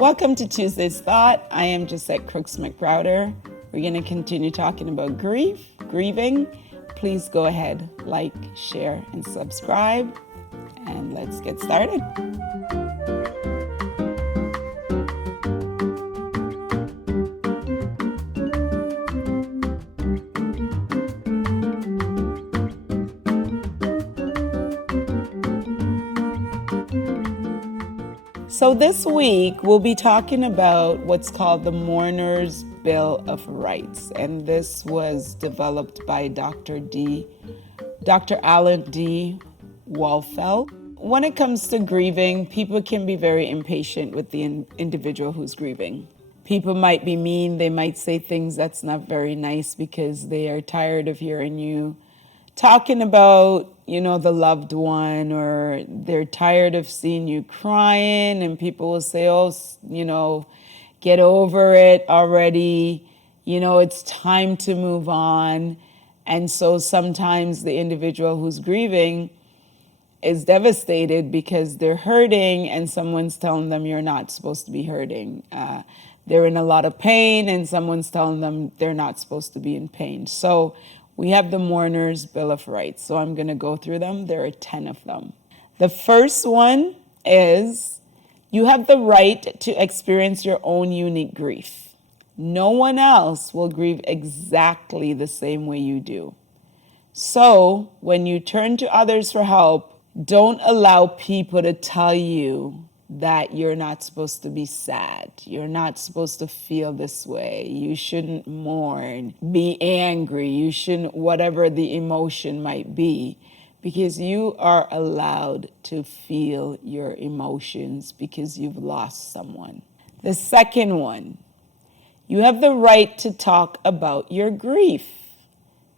Welcome to Tuesday's Thought. I am Jassett Crooks McGrowder. We're going to continue talking about grieving. Please go ahead, like, share, and subscribe. And let's get started. So this week, we'll be talking about what's called the Mourner's Bill of Rights. And this was developed by Dr. Alan D. Walsh. When it comes to grieving, people can be very impatient with the individual who's grieving. People might be mean. They might say things that's not very nice because they are tired of hearing you talking about, the loved one, or they're tired of seeing you crying, and people will say, get over it already. It's time to move on. And so sometimes the individual who's grieving is devastated because they're hurting and someone's telling them you're not supposed to be hurting. They're in a lot of pain and someone's telling them they're not supposed to be in pain. So we have the Mourner's Bill of Rights. So I'm going to go through them. There are 10 of them. The first one is you have the right to experience your own unique grief. No one else will grieve exactly the same way you do. So when you turn to others for help, don't allow people to tell you that you're not supposed to be sad. You're not supposed to feel this way. You shouldn't mourn, be angry. You shouldn't, whatever the emotion might be, because you are allowed to feel your emotions because you've lost someone. The second one, you have the right to talk about your grief.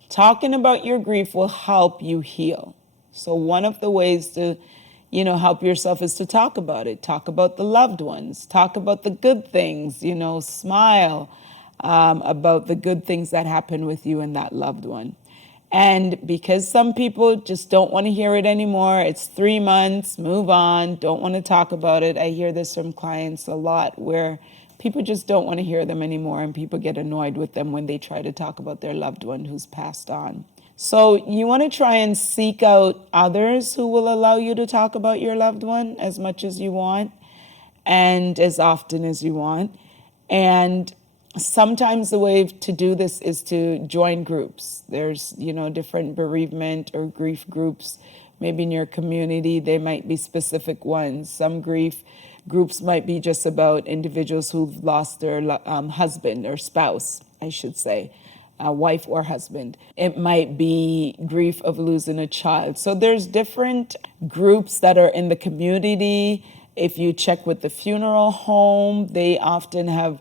Talking about your grief will help you heal. So one of the ways to help yourself is to talk about it. Talk about the loved ones. Talk about the good things, smile about the good things that happen with you and that loved one. And because some people just don't want to hear it anymore, it's 3 months, move on, don't want to talk about it. I hear this from clients a lot where people just don't want to hear them anymore and people get annoyed with them when they try to talk about their loved one who's passed on. So you want to try and seek out others who will allow you to talk about your loved one as much as you want and as often as you want. And sometimes the way to do this is to join groups. There's, different bereavement or grief groups. Maybe in your community, there might be specific ones. Some grief groups might be just about individuals who've lost their husband or spouse, I should say. Wife or husband. It might be grief of losing a child. So there's different groups that are in the community. If you check with the funeral home, they often have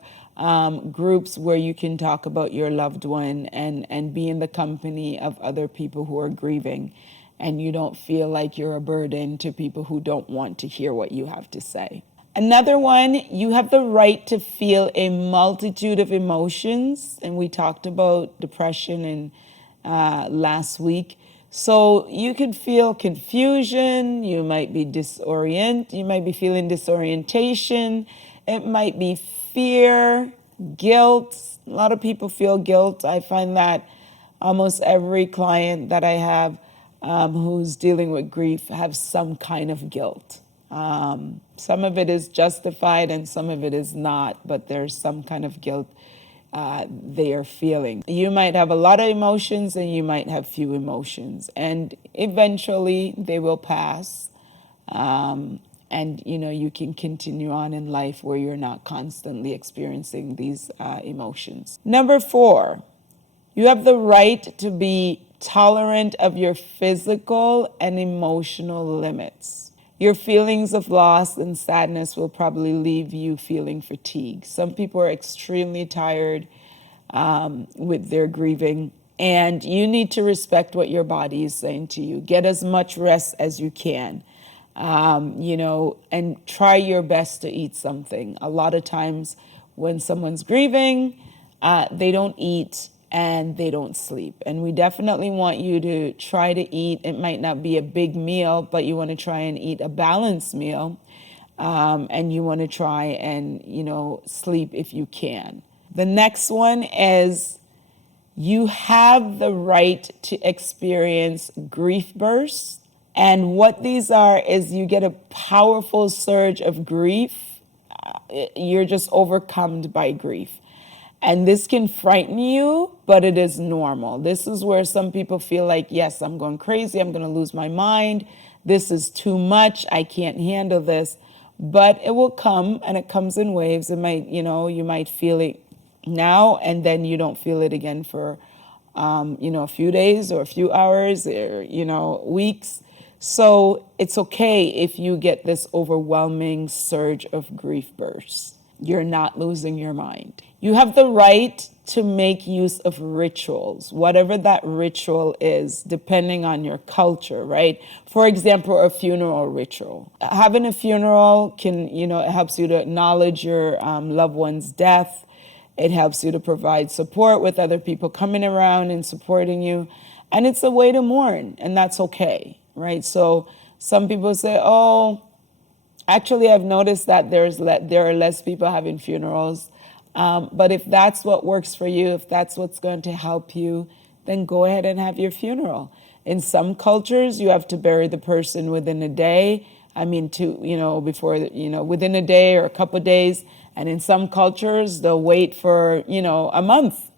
groups where you can talk about your loved one and be in the company of other people who are grieving. And you don't feel like you're a burden to people who don't want to hear what you have to say. Another one, you have the right to feel a multitude of emotions. And we talked about depression in last week. So you could feel confusion. You might be You might be feeling disorientation. It might be fear, guilt. A lot of people feel guilt. I find that almost every client that I have who's dealing with grief have some kind of guilt. Some of it is justified and some of it is not, but there's some kind of guilt they are feeling. You might have a lot of emotions and you might have few emotions, and eventually they will pass. And you can continue on in life where you're not constantly experiencing these emotions. Number 4, you have the right to be tolerant of your physical and emotional limits. Your feelings of loss and sadness will probably leave you feeling fatigued. Some people are extremely tired with their grieving, and you need to respect what your body is saying to you. Get as much rest as you can, and try your best to eat something. A lot of times when someone's grieving, they don't eat and they don't sleep. And we definitely want you to try to eat. It might not be a big meal, but you want to try and eat a balanced meal. and you want to try and, sleep if you can. The next one is you have the right to experience grief bursts. And what these are is you get a powerful surge of grief. You're just overcome by grief. And this can frighten you, but it is normal. This is where some people feel like, yes, I'm going crazy. I'm going to lose my mind. This is too much. I can't handle this. But it will come, and it comes in waves. It might, you might feel it now, and then you don't feel it again for, a few days or a few hours or, weeks. So it's okay if you get this overwhelming surge of grief bursts. You're not losing your mind. You have the right to make use of rituals, whatever that ritual is, depending on your culture, right? For example, a funeral ritual. Having a funeral can, it helps you to acknowledge your loved one's death. It helps you to provide support with other people coming around and supporting you. And it's a way to mourn, and that's okay, right? So some people say, oh, actually, I've noticed that there are less people having funerals. But if that's what works for you, if that's what's going to help you, then go ahead and have your funeral. In some cultures, you have to bury the person within a day. Within a day or a couple of days. And in some cultures, they'll wait for, a month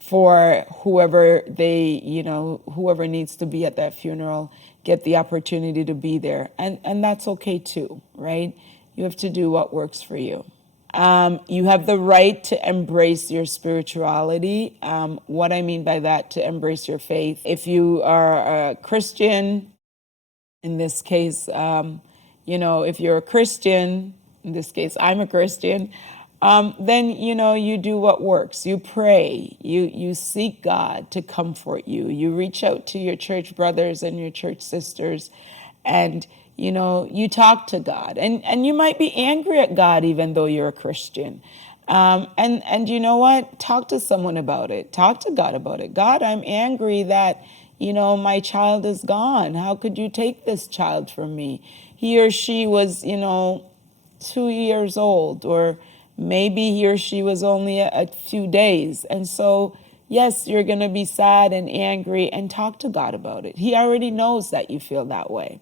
for whoever whoever needs to be at that funeral, get the opportunity to be there. And that's okay too, right? You have to do what works for you. You have the right to embrace your spirituality. What I mean by that, to embrace your faith. If you are a Christian, in this case, if you're a Christian, in this case, I'm a Christian, then, you do what works. You pray, you seek God to comfort you. You reach out to your church brothers and your church sisters, and you talk to God, and you might be angry at God even though you're a Christian. And you know what? Talk to someone about it. Talk to God about it. God, I'm angry that, my child is gone. How could you take this child from me? He or she was, 2 years old, or maybe he or she was only a few days. And so, yes, you're going to be sad and angry, and talk to God about it. He already knows that you feel that way.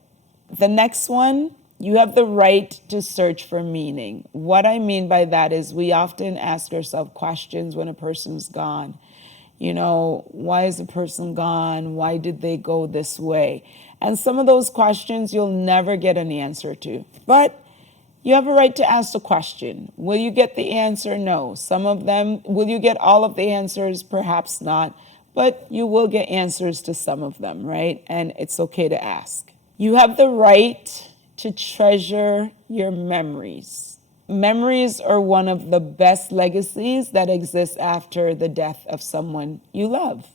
The next one, you have the right to search for meaning. What I mean by that is we often ask ourselves questions when a person's gone. Why is the person gone? Why did they go this way? And some of those questions you'll never get an answer to. But you have a right to ask the question. Will you get the answer? No. Some of them, will you get all of the answers? Perhaps not. But you will get answers to some of them, right? And it's okay to ask. You have the right to treasure your memories. Memories are one of the best legacies that exist after the death of someone you love,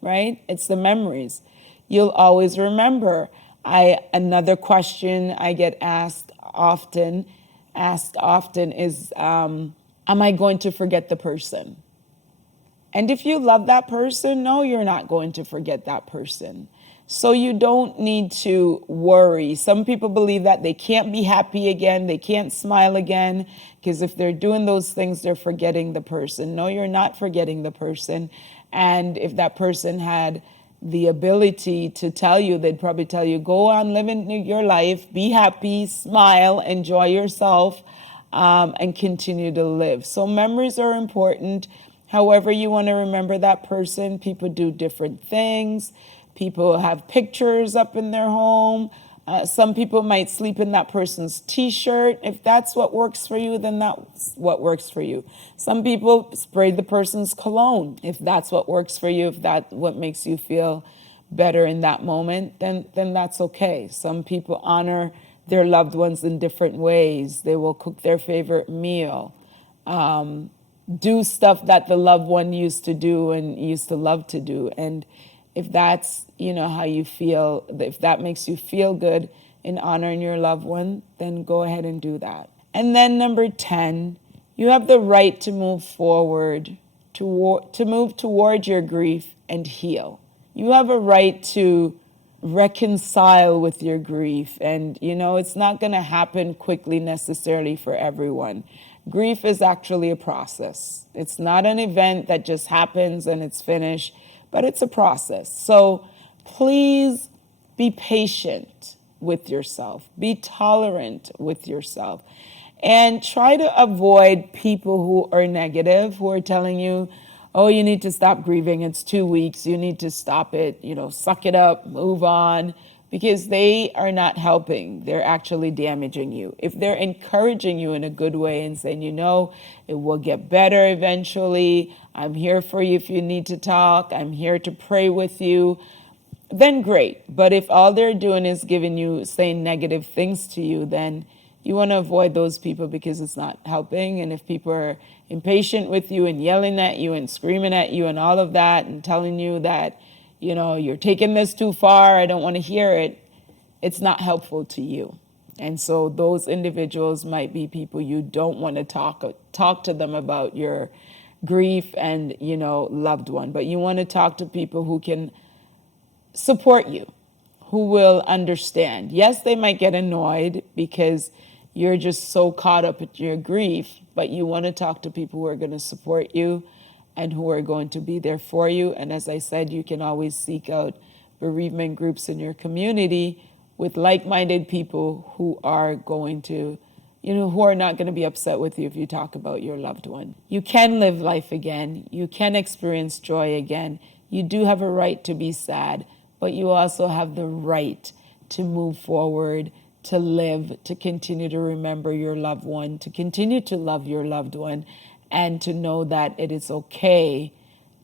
right? It's the memories. You'll always remember. Another question I get asked often is, am I going to forget the person? And if you love that person, no, you're not going to forget that person. So you don't need to worry. Some people believe that they can't be happy again, they can't smile again, because if they're doing those things, they're forgetting the person. No, you're not forgetting the person. And if that person had the ability to tell you, they'd probably tell you, go on living your life, be happy, smile, enjoy yourself, and continue to live. So memories are important. However you want to remember that person, people do different things. People have pictures up in their home. Some people might sleep in that person's T-shirt. If that's what works for you, then that's what works for you. Some people spray the person's cologne. If that's what works for you, if that's what makes you feel better in that moment, then that's okay. Some people honor their loved ones in different ways. They will cook their favorite meal, do stuff that the loved one used to do and used to love to do. And if that's, how you feel, if that makes you feel good in honoring your loved one, then go ahead and do that. And then number 10, you have the right to move forward, to move toward your grief and heal. You have a right to reconcile with your grief. And, it's not going to happen quickly necessarily for everyone. Grief is actually a process. It's not an event that just happens and it's finished, but it's a process. So please be patient with yourself. Be tolerant with yourself. And try to avoid people who are negative, who are telling you, oh, you need to stop grieving. It's 2 weeks. You need to stop it. Suck it up, move on, because they are not helping. They're actually damaging you. If they're encouraging you in a good way and saying, it will get better eventually. I'm here for you if you need to talk. I'm here to pray with you. Then great. But if all they're doing is saying negative things to you, then you want to avoid those people because it's not helping. And if people are impatient with you and yelling at you and screaming at you and all of that and telling you that, you're taking this too far, I don't want to hear it, it's not helpful to you. And so those individuals might be people you don't want to talk to them about your grief and, loved one. But you want to talk to people who can support you, who will understand. Yes, they might get annoyed because you're just so caught up in your grief, but you want to talk to people who are going to support you and who are going to be there for you. And as I said, you can always seek out bereavement groups in your community with like-minded people who are going to, who are not going to be upset with you if you talk about your loved one. You can live life again. You can experience joy again. You do have a right to be sad, but you also have the right to move forward, to live, to continue to remember your loved one, to continue to love your loved one, and to know that it is okay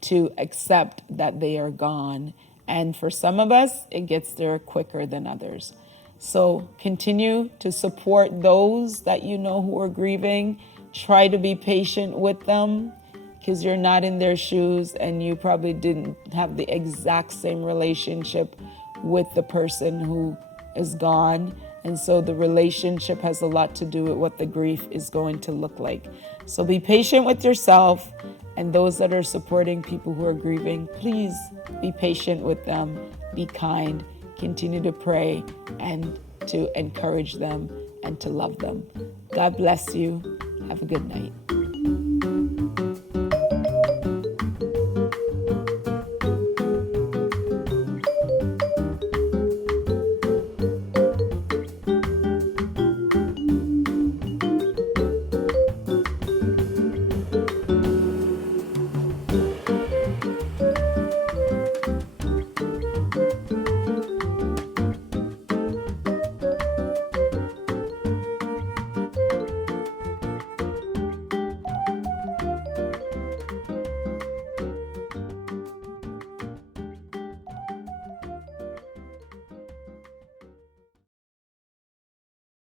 to accept that they are gone. And for some of us, it gets there quicker than others. So continue to support those that who are grieving. Try to be patient with them because you're not in their shoes and you probably didn't have the exact same relationship with the person who is gone. And so the relationship has a lot to do with what the grief is going to look like. So be patient with yourself, and those that are supporting people who are grieving, please be patient with them, be kind, continue to pray and to encourage them and to love them. God bless you. Have a good night.